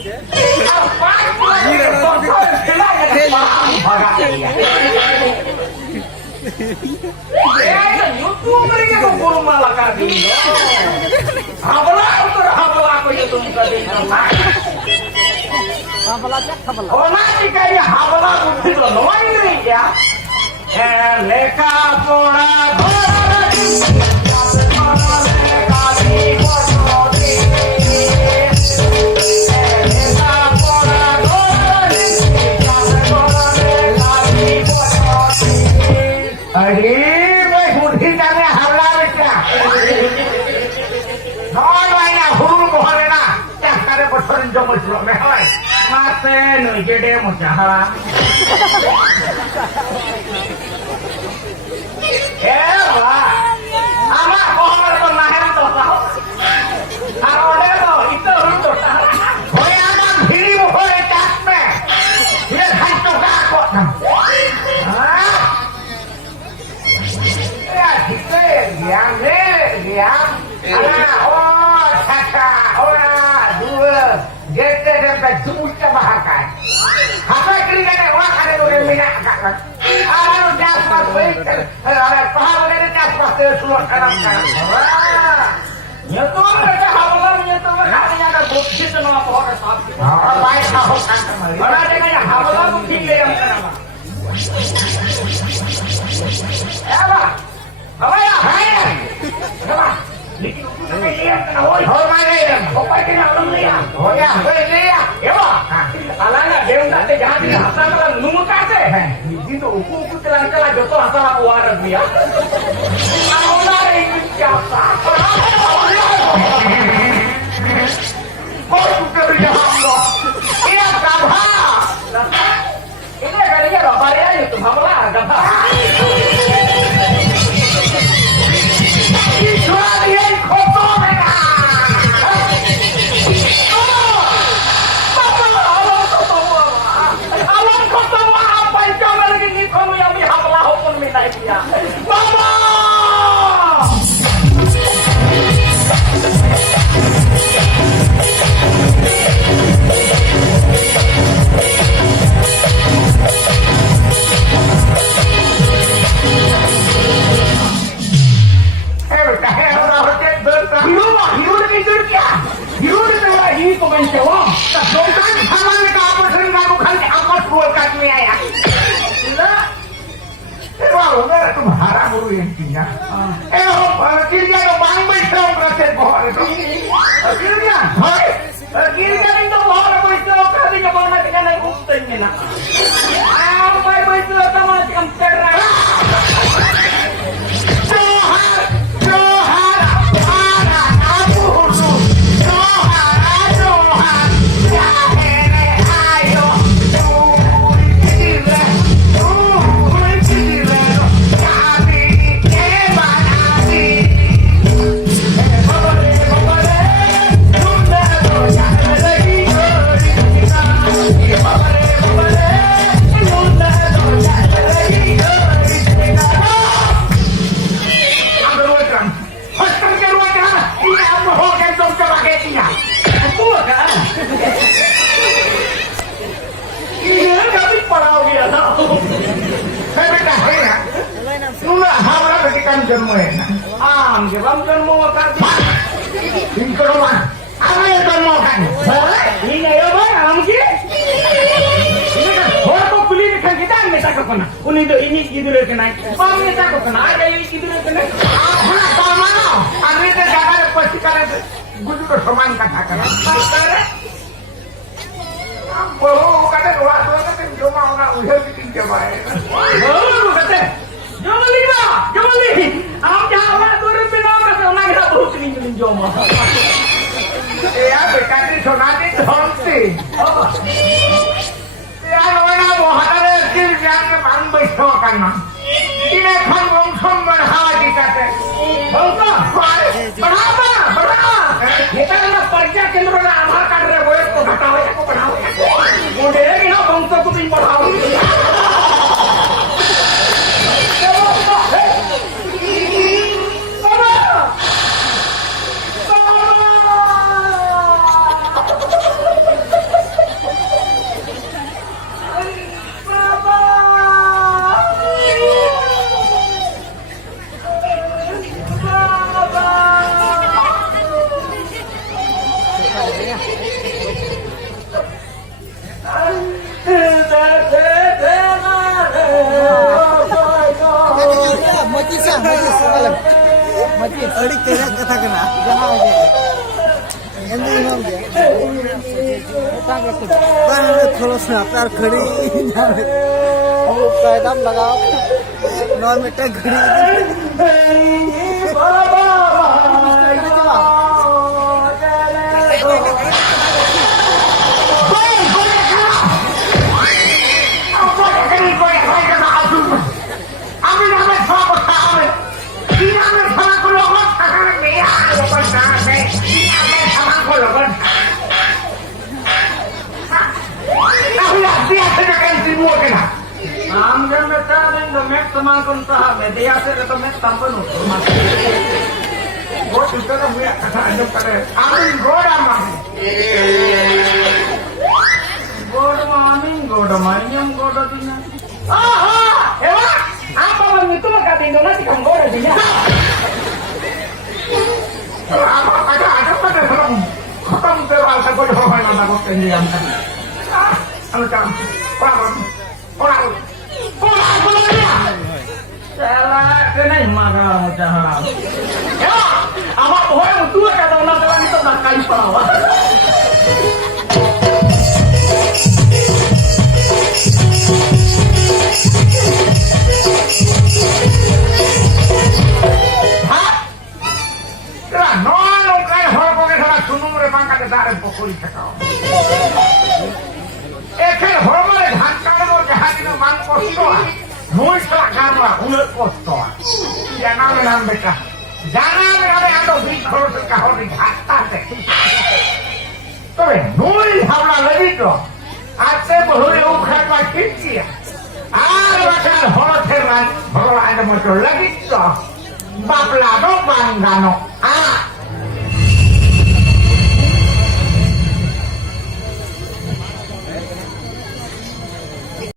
Apa? YouTuber itu guru malah kadin. Habelah aku itu kadin. Oh nanti kayak habelah begitu loh ini ya. Leka pora Mate no gede mo jaha. Ewa. Ama kohon to nahem to sao. Arone to itu to ta. Hoy aman hiri mo hoy tasme. Ye hai to ka ko. Ah. Ya dite yang le yang. Ana oh kaka ora dua. Gete sampai subuhnya mahakan. Apa keringan wah ada orang minyak kan? Ada jasmas baik. Ada paham ada jasmas tersulut dalam kan. Nyetor mereka hawalan nyetor hanya ada bukti semua pohon sapi. Orang baik tahu kan kembali. Orang ada yang hawalan bukti yang kenapa? Apa? Apa ya? Apa? Oh mana ya? Apa kena orang lihat? Oh ya, lihat. Ya pak. Alangnya dia udah terjadi asal kalau nunggu kasih. Itu uku telan-telan jodoh asal waras dia. Kalau lari siapa? Kau suka berjahang iya gabah. Ini kalinya loh, bari aja tuh, hamlah gabah. ᱟᱹᱰᱤ ᱪᱮᱦᱨᱟ ᱠᱟᱛᱷᱟ ᱠᱟᱱᱟ ᱡᱟᱦᱟᱸ ᱜᱮ ᱮᱱᱫᱚ ᱤᱱᱟᱹ ᱜᱮ ᱵᱟᱝ ᱛᱷᱚᱲᱟ ᱥᱟ ᱟᱯᱱᱟर घड़ी ᱧᱟᱢᱮ ᱟᱵᱚ ᱠᱟᱭᱫᱟᱢ ᱞᱟᱜᱟᱣ ᱱᱚᱣᱟ ᱢᱤᱫᱴᱟᱝ घड़ी Ambil metal dan domek teman kunta media itu met tampun rumah. Gua juga kan punya kata ada pada amin goda mah. Goda mainnya goda punya. Aha, ewa, apa bang itu mah kata Indonesia kan goda punya. Apa ada pada belum. Kau terwal aku dah mana nak kau tendiam kan. Anu cam, orang dia. Salah kena makan macam haram. Ya, awak orang tua kata orang tua itu nak kayu perawan. Hah? Dah, nolong kaya orang pakai salah sunung repang kata darah pokoli cakap. Ekel hormone ধাক্কার মধ্যে হাতিনো মান কষ্ট নই খেলা কামরা উলের কষ্ট জানাবে নাম বেটা জানাবে নামে এত বিষ খরচের কাহরি ঘাটতাছে তবে নই ভাবনা লাগি তো আজকে বহুরে উখাট কিনছি আর বাসার হরথের রান ভগবানের মতো লাগি তো বাপলা বাঙ্গানো